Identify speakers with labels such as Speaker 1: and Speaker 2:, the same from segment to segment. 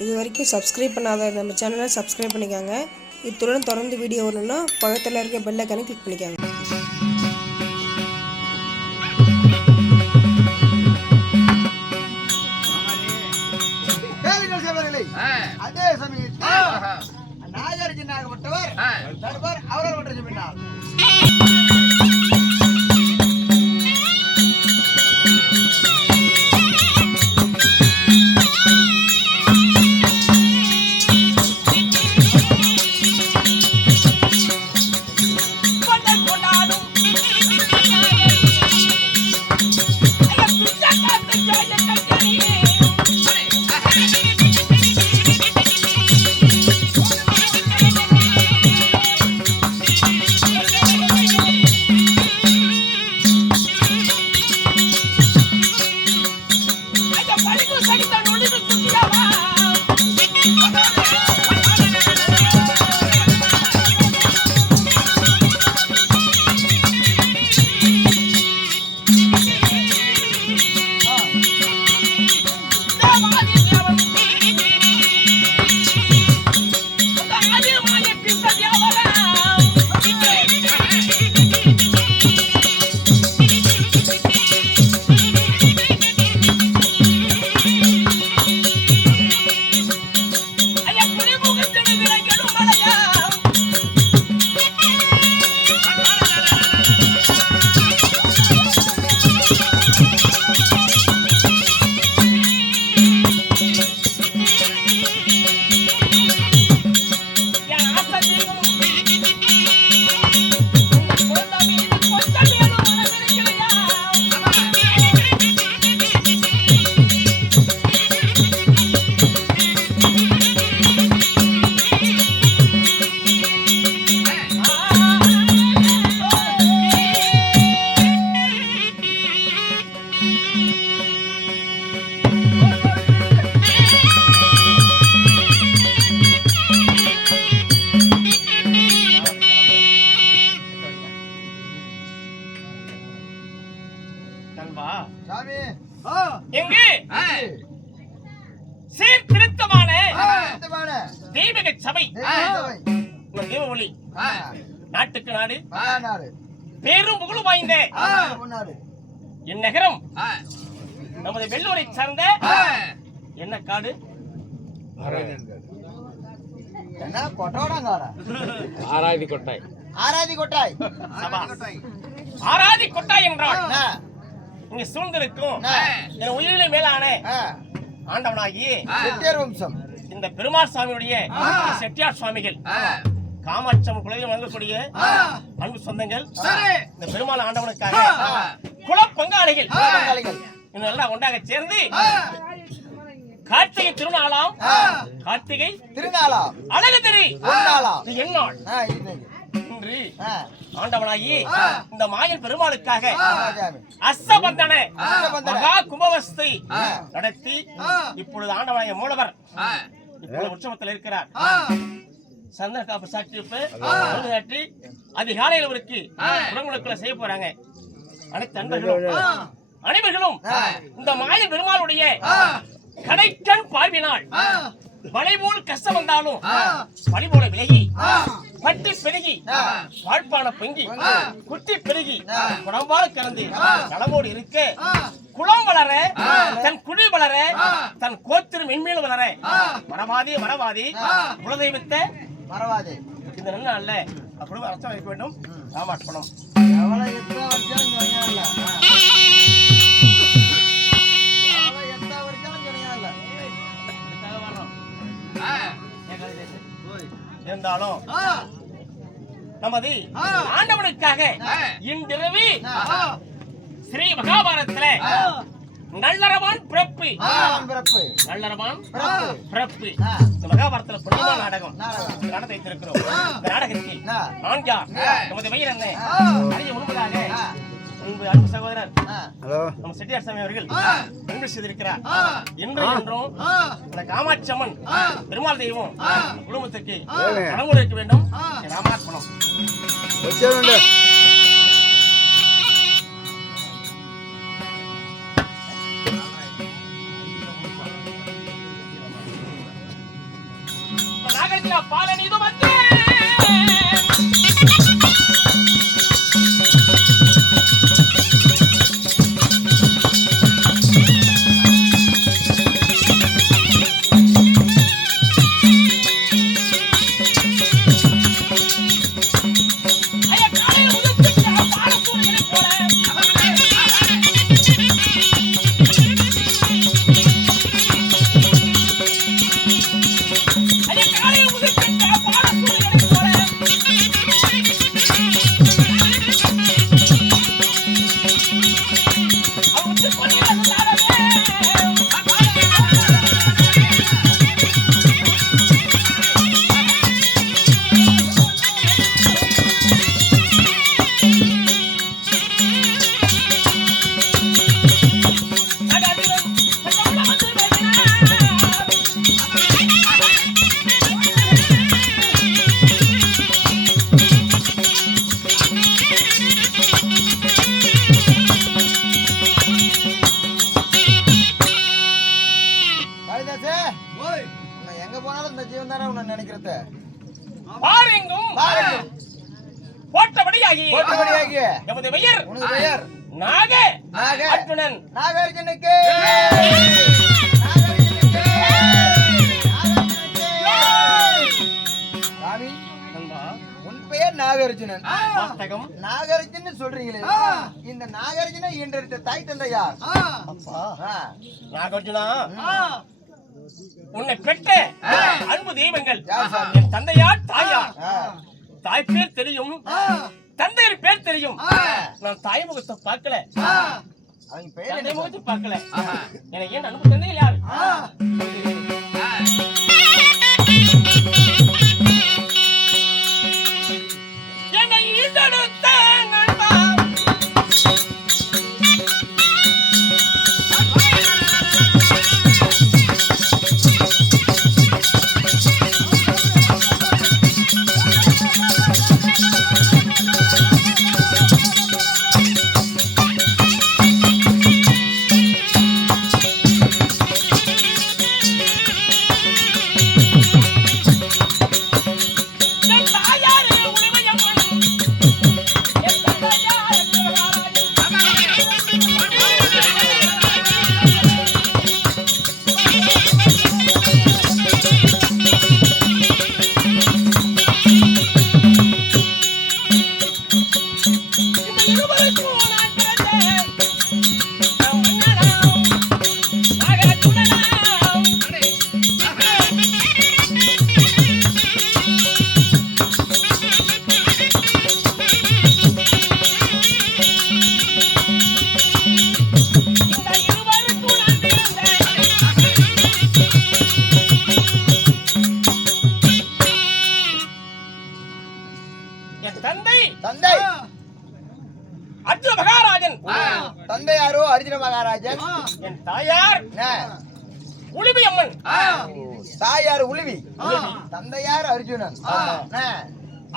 Speaker 1: இது வரைக்கும் சப்ஸ்கிரைப் பண்ணாத நம்ம சேனலை சப்ஸ்கிரைப் பண்ணிக்கோங்க. இத்துடன் தொடர்ந்து வீடியோ வரணும்னா பக்கத்தில் இருக்க பெல் ஐக்கானை கிளிக் பண்ணிக்கோங்க.
Speaker 2: அதே சமயத்தில் நாகார்ஜுனாகப்பட்டவர் தருவார் அவரால் ஒன்றை பின்னால்
Speaker 3: நண்பா.
Speaker 2: சாமி
Speaker 3: எங்கு? சீர்திருத்தமான தெய்வீக சபை. உங்கள் தெய்வ ஒளி நாட்டுக்கு நாடு. பேரும் புகழும் வாய்ந்த
Speaker 2: பொன்னாடு.
Speaker 3: இந்நகரம் நமது வெள்ளூரை சார்ந்த என்ன காடு?
Speaker 2: என்ன கொட்டோடங்காடா?
Speaker 4: ஆராய்தி கொட்டாய்.
Speaker 2: ஆராதி கொட்டாய்.
Speaker 3: சபா. ஆராதி கொட்டாய். என்றால்? இங்க சூழ்ந்திருக்கும்? என் உயிரிலே மேலான ஆண்டவனாகி
Speaker 2: செட்டியார் வம்சம்.
Speaker 3: இந்த பெருமாள் சாமியுடைய செட்டியார் சுவாமிகள். காமாட்சம் குலதெய்வம் வழங்கக்கூடிய அன்பு சொந்தங்கள் இந்த பெருமாள் ஆண்டவனுக்காக குல பங்காளிகள். எல்லாம் ஒன்றாக சேர்ந்து கார்த்திகை திருநாளாம். கார்த்திகை
Speaker 2: திருநாளா
Speaker 3: அழகு திரு
Speaker 2: இன்னைக்கு.
Speaker 3: இன்று ஆண்டவனாகி இந்த மாயன் பெருமாளுக்காக அஸ்தபந்தன. மகா கும்பவஸ்தை நடத்தி இப்பொழுது ஆண்டவனாகிய மூலவர் இப்பொழுது உற்சவத்தில் இருக்கிறார். சந்தன காப்பு சாட்டி அதிகாலையில் அவருக்கு உடம்புக்குள்ள செய்ய போறாங்க. அனைத்து அன்பர்களும் அனைவர்களும் இந்த மாய பெருமாளுடைய கடைக்கண் பார்வினால் வலை போல் கஷ்டம் வந்தாலும் வழி போல விலகி பட்டு பெருகி வாழ்ப்பான பொங்கி குட்டி பெருகி குடம்பால் கலந்து நலமோடு இருக்க குளம் வளர தன் குழி வளர தன் கோத்திரு மென்மேலும் வளர மரவாதி மரவாதி குலதெய்வத்தை
Speaker 2: மறவாதே
Speaker 3: இந்த நல்ல அல்ல குடும்ப அர்த்தம் வைக்க வேண்டும்.
Speaker 2: எவ்வளவு எத்தனை இல்ல. ஆ. எவ்வளவு எத்தனை இல்ல.
Speaker 3: இருந்தாலும் நமது. ஆண்டவனுக்காக இன்றிரவு ஸ்ரீ மகாபாரதத்துல நல்லறவான் பிறப்பு. நல்லறவான்
Speaker 2: பிறப்பு.
Speaker 3: இந்த மகாபாரதத்துல புனிதமான நாடகம். நாடகத்தை வைத்திருக்கிறோம். இந்த நாடகத்தில்
Speaker 2: ஆ.
Speaker 3: ஆண்யார்
Speaker 2: ஆ.
Speaker 3: நமது என்ன
Speaker 2: ஆ.
Speaker 3: அறிய முன்பதாக
Speaker 2: ஆ.
Speaker 3: அன்பு சகோதரர் நம்ம செட்டியார் சாமி அவர்கள். அன்பு செய்திருக்கிறார். இன்று என்றும் காமாட்சி அம்மன். பெருமாள் தெய்வம்
Speaker 2: ஆ.
Speaker 3: வளமுறை இருக்க வேண்டும்
Speaker 2: ஆ.
Speaker 3: ராமார்ப்பணம் பாலனியா பாலனி இது வந்து
Speaker 2: நாகார்ஜுனன்.
Speaker 3: வாஸ்தகம்.
Speaker 2: நாகார்ஜுன் சொல்றீங்களே. இந்த நாகார்ஜுன ஈன்றெடுத்த தாய் தந்தை யார்
Speaker 3: அப்பா. நாகார்ஜுனா? உன்னை பெற்ற அன்பு தெய்வங்கள்? என் தந்தையார் தாயார்.
Speaker 2: ஆ.
Speaker 3: தாய் பேர் தெரியும். தந்தையர் பேர் தெரியும். நான் தாய் முகத்தை பார்க்கல.
Speaker 2: அவங்க
Speaker 3: தந்தை
Speaker 2: என்ன
Speaker 3: முகத்தை பார்க்கல. எனக்கு ஏன் அன்பு தந்தைகள் யார்? மகாராஜன்.
Speaker 2: தந்தை யாரோ? அர்ஜுன மகாராஜன்.
Speaker 3: என் தாயார்? உளிபி அம்மன்.
Speaker 2: தாயார் உழுவி. தந்தையார் அர்ஜுனன்?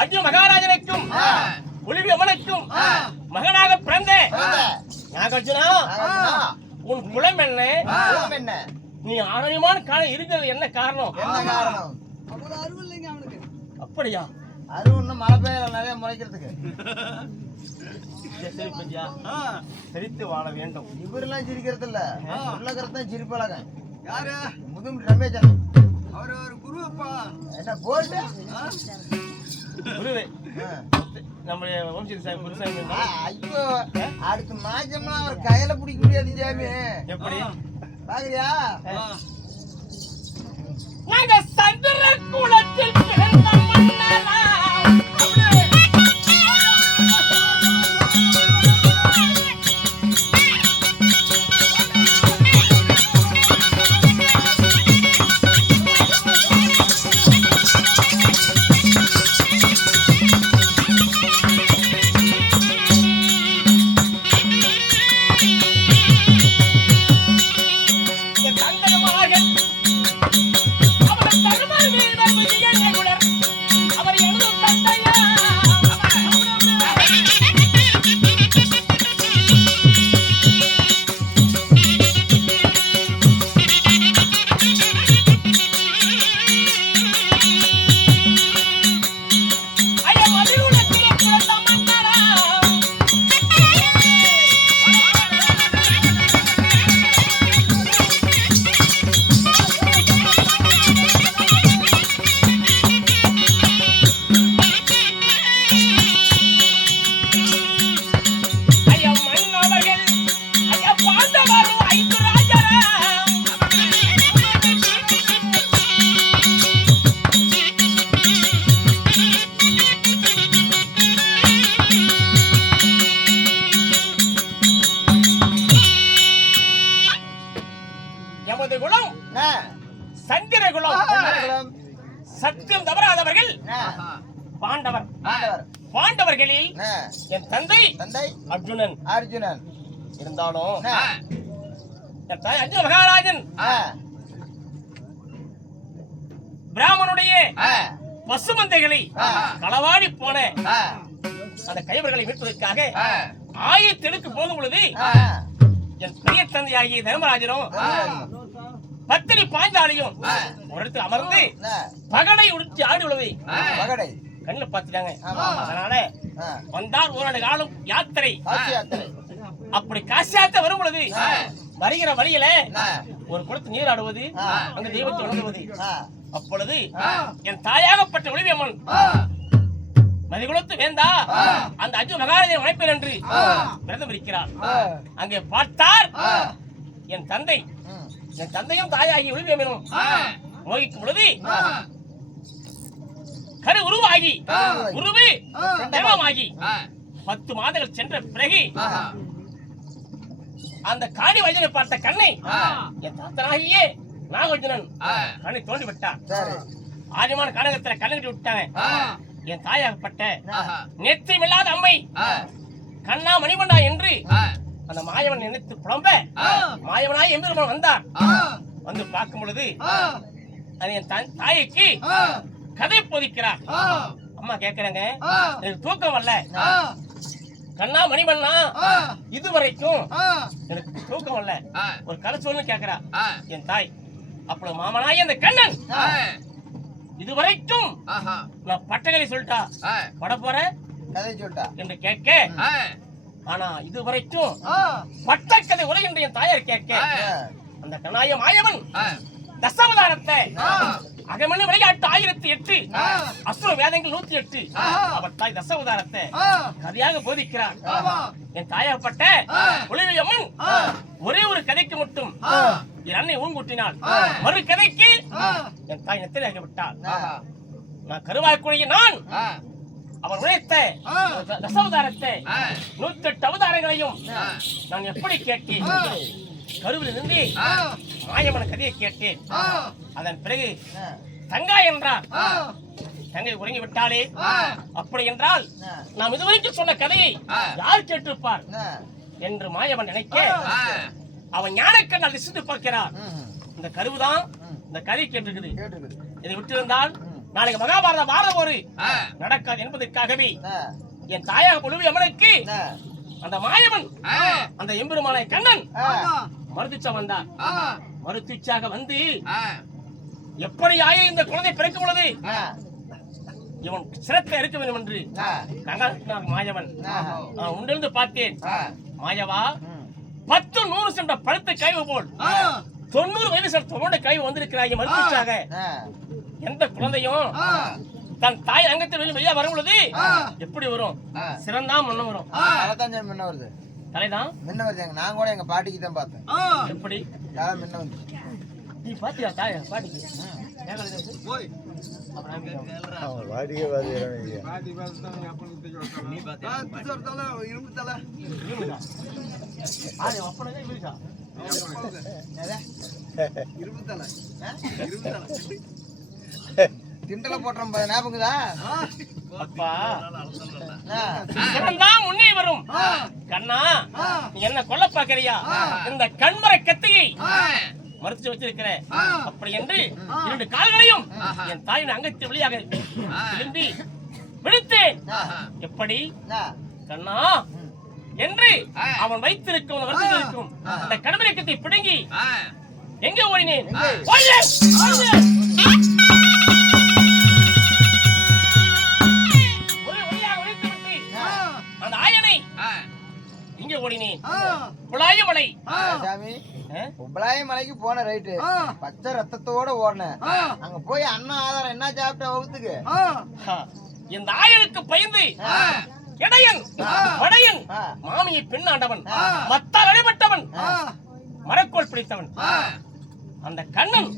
Speaker 3: அர்ஜுன மகாராஜனுக்கும் உளிபி அம்மனுக்கும் மகனாக பிறந்த. நாகார்ஜுனா, உன் குலம் என்ன? நீ ஆரோக்கியமான காலம் இருக்கிறது என்ன காரணம்?
Speaker 2: என்ன காரணம்?
Speaker 3: அப்படியா?
Speaker 2: ஒண்ணும் மழை பெய்யல நிறைய முளைக்கிறதுக்கு.
Speaker 3: சரி பையா செழித்து வாழ வேண்டும்.
Speaker 2: இவரெல்லாம் சிரிக்கிறது இல்ல உள்ளகரத்தான் தான் சிரிப்பழகன் யாரு? முதும் ரமேஷன். அவர் ஒரு குருப்பா என்ன போட்டு
Speaker 3: குருவே. நம்முடைய வம்சி சாமி குருசாமி
Speaker 2: ஐயோ. அடுத்த மாசம்லாம் அவர் கையில பிடிக்க முடியாது சாமி
Speaker 3: எப்படி?
Speaker 2: பாக்குறியா?
Speaker 3: நாங்க சந்திர குலத்தில் பிறந்த மன்னராம் சத்தியம் தவறாதவர்கள். பாண்டவர். பாண்டவர்களில். என் தந்தை
Speaker 2: தந்தை
Speaker 3: அர்ஜுனன்
Speaker 2: அர்ஜுனன்
Speaker 3: இருந்தாலும் அர்ஜுன மகாராஜன்
Speaker 2: ஆ.
Speaker 3: பசுமந்தைகளை. களவாடி போன. அந்த கைவர்களை மீட்பதற்காக
Speaker 2: ஆ.
Speaker 3: ஆயத்தெடுக்கு போகும் பொழுது. என் பெரிய தந்தையாகிய தர்மராஜனும்
Speaker 2: ஆ.
Speaker 3: பத்தினி பாஞ்சாலியும்
Speaker 2: ஆ.
Speaker 3: ஒரு இடத்துல அமர்ந்து. பகடை உடுத்தி ஆடி உள்ளதை
Speaker 2: பகடை
Speaker 3: கண்ணுல பார்த்துட்டாங்க. அதனால. வந்தால் ஓராண்டு காலம் யாத்திரை அப்படி காசியாத்த வரும் பொழுது. வருகிற வழியில. ஒரு குளத்து நீராடுவது. அந்த தெய்வத்தை
Speaker 2: ஆ.
Speaker 3: அப்பொழுது. என் தாயாகப்பட்ட ஒளிவியம்மன். மதிகுலத்து வேந்தா அந்த அஞ்சு மகாராஜை வளைப்பேன் என்று விரதம் இருக்கிறார். அங்கே பார்த்தார். என் தந்தை. என் தந்தையும் தாயாகி ஒளிவியம்மனும் மோகிக்கும் பொழுது. கரு உருவாகி. உருவு. தெய்வமாகி பத்து மாதங்கள் சென்ற பிறகு. அந்த காணி வைஜனை பார்த்த கண்ணை. என் தாத்தனாகியே நாகார்ஜுனன் கண்ணை தோண்டி விட்டான்
Speaker 2: சரி
Speaker 3: ஆரியமான கானகத்துல கண்ணை கட்டி விட்டாங்க
Speaker 2: ஆ.
Speaker 3: என் தாயாகப்பட்ட
Speaker 2: ஆ.
Speaker 3: நெத்திமில்லாத அம்மை கண்ணா மணிமண்டா என்று அந்த மாயவன் நினைத்து புலம்ப மாயவனாய் எம்பெருமான் வந்தார். வந்து பார்க்கும் பொழுது அது என் தாய்க்கு கதை போதிக்கிறார். அம்மா கேக்குறாங்க. எனக்கு தூக்கம் வரல. கண்ணா மணிமண்ணா இதுவரைக்கும் எனக்கு தூக்கம் வரல. ஒரு கதை சொல்லு கேக்குறா என் தாய். அப்பொழுது மாமனாய் அந்த கண்ணன். இதுவரைக்கும் நான் பட்டகளை சொல்லிட்டா. பட போற
Speaker 2: கதை சொல்லிட்டா.
Speaker 3: என்று கேட்க ஆனா இதுவரைக்கும் பட்டக்கதை உலகின்ற என் தாயார் கேட்க. அந்த கண்ணாய மாயவன் தசவதாரத்தை அகமணி விளையாட்டு ஆயிரத்தி எட்டு அசுர வேதங்கள் நூத்தி எட்டு. அவர் தாய் தசவதாரத்தை கதையாக போதிக்கிறார். என் தாயாகப்பட்ட ஒளிவி அம்மன் ஒரே ஒரு கதைக்கு மட்டும் என் அன்னை ஊங்குட்டினாள். மறு கதைக்கு என் தாய் நெத்திலாகி விட்டாள். நான் கருவாய்க்குழிய நான் அவர் உழைத்த தசாவதாரத்தை நூத்தி எட்டு அவதாரங்களையும் நான் எப்படி கேட்டேன்? கருவில் நின்று மாயமன கதையை கேட்டேன். அதன் பிறகு. தங்கா என்றார். தங்கை உறங்கி விட்டாளே அப்படி என்றால். நாம் இதுவரைக்கும் சொன்ன கதையை யார் கேட்டிருப்பார். என்று மாயவன் நினைக்க அவன் ஞானக்கண்ணால் லிசித்து பார்க்கிறார். இந்த கருவுதான் இந்த கதை கேட்டிருக்குது. இதை விட்டிருந்தால் நாளைக்கு மகாபாரத வார ஒரு நடக்காது என்பதற்காகவே. என் தாயாக பொழுவி அம்மனுக்கு
Speaker 2: ஆ.
Speaker 3: அந்த மாயவன் அந்த எம்பெருமானை கண்ணன்
Speaker 2: ஆ.
Speaker 3: மருத்துவ வந்தார் மருத்துவச்சாக வந்து எப்படி ஆய இந்த குழந்தை பிறக்கும் பொழுது. இவன் சிரத்தை இருக்க வேண்டும் என்று. கங்காள் மாயவன். நான் உண்டிருந்து பார்த்தேன். மாயவா. பத்து நூறு சென்ற பழுத்த கைவு போல் தொண்ணூறு வயது சார் தொண்ணூறு கைவு வந்திருக்கிறாங்க மருத்துவச்சாக. எந்த குழந்தையும் தன் தாய் அங்கத்தில் வெளியே வெளியே வரும் பொழுது எப்படி வரும். சிறந்தா முன்ன வரும்.
Speaker 2: சாமி முன்ன வருது.
Speaker 3: தலைதான்?
Speaker 2: முன்ன வருது எங்க நான் கூட எங்க பாட்டிக்கு தான் பார்த்தேன்.
Speaker 3: எப்படி?
Speaker 2: தலை முன்ன வந்து.
Speaker 3: நீ பாத்தியா தாய பாட்டிக்கு? ஏன் கழுதை
Speaker 2: திண்டல.
Speaker 3: சிறந்தா முன்னே வரும். கண்ணா என்ன கொல்ல பாக்குறியா இந்த கண்மர கத்தியை மறுத்து வச்சிருக்கிற அப்படி என்று இரண்டு கால்களையும் என் தாயின் அங்கத்து வழியாக திரும்பி விடுத்தேன் எப்படி. கண்ணா என்று அவன் வைத்திருக்கும் அந்த வருத்தத்திற்கும் அந்த கடமரக்கத்தை பிடுங்கி எங்க ஓடினேன். ஓடினேன். குழாயமலை
Speaker 2: ஆ, சாமி மலைக்கு போன ரைட்டு பச்சை ரத்தத்தோட ஓடினேன் அங்க போய் அண்ணா ஆதாரம் என்ன சாப்பிட்ட வகுத்துக்கு?
Speaker 3: இந்த ஆயனுக்கு பயந்து இடையன் வடையன். மாமியை பெண்ணாண்டவன் மத்தால் அடிபட்டவன் மரக்கோல் பிடித்தவன். அந்த கண்ணன்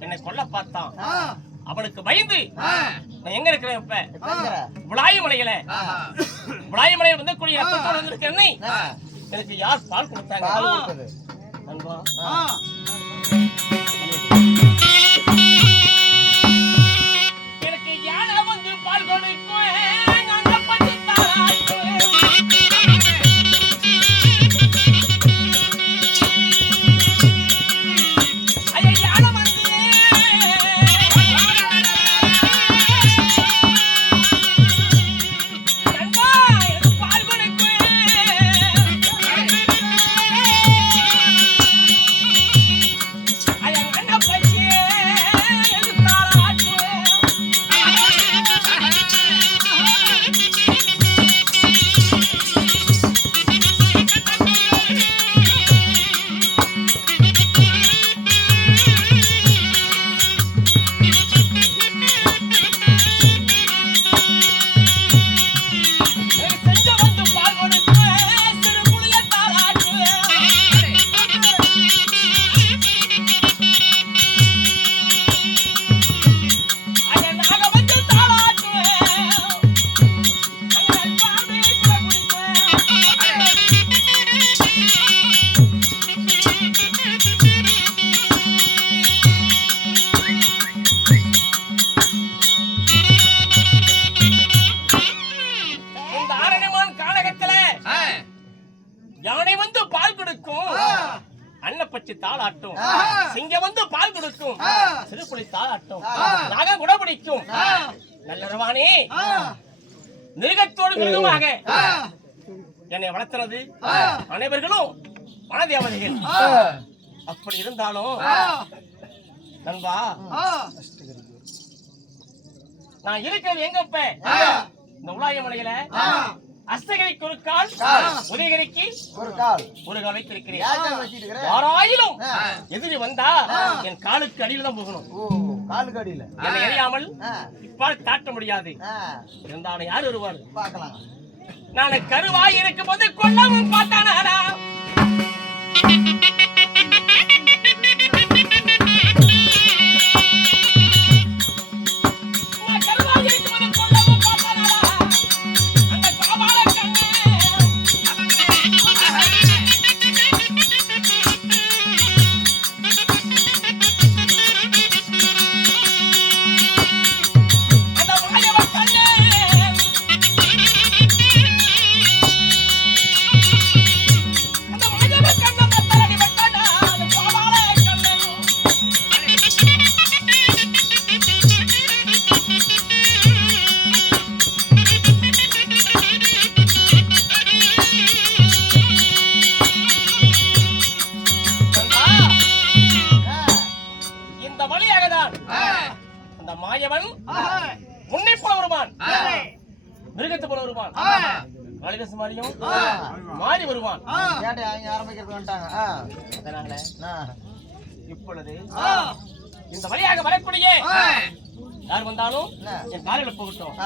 Speaker 3: என்னை கொல்ல பார்த்தான். அவனுக்கு பயந்து நான் எங்க இருக்கிறேன் இப்ப? விளாயமலையில விளாயமலையில வந்து கூடிய ரத்தத்தோடு வந்திருக்க என்னை? எனக்கு யார் பால் கொடுத்தாங்க? என்னை வளர்த்துறது அனைவர்களும் வனதேவதைகள் அப்படி இருந்தாலும் நண்பா நான் இருக்கிறது எங்கப்ப இந்த உலாய மலையில அஸ்தகிரிக்கு ஒரு கால் உதயகிரிக்கு
Speaker 2: ஒரு கால்
Speaker 3: ஒரு கால் வைத்திருக்கிறேன்? யாராயிலும் எதிரி வந்தா என் காலுக்கு அடியில தான் போகணும்.
Speaker 2: காலுக்கு அடியில.
Speaker 3: என்னை அறியாமல்
Speaker 2: ஆ,
Speaker 3: இப்பால் தாட்ட முடியாது. இருந்தாலும் யார் வருவார்?
Speaker 2: பார்க்கலாம்.
Speaker 3: நான் கருவாய் இருக்கும் போது கொல்லவும் பார்த்தானா வருவான்
Speaker 2: கேட்டை அவங்க ஆரம்பிக்கிறது வந்துட்டாங்க.
Speaker 3: இப்பொழுது இந்த வழியாக வரக்கூடிய யார் வந்தாலும்? என் காலில் போகட்டும்.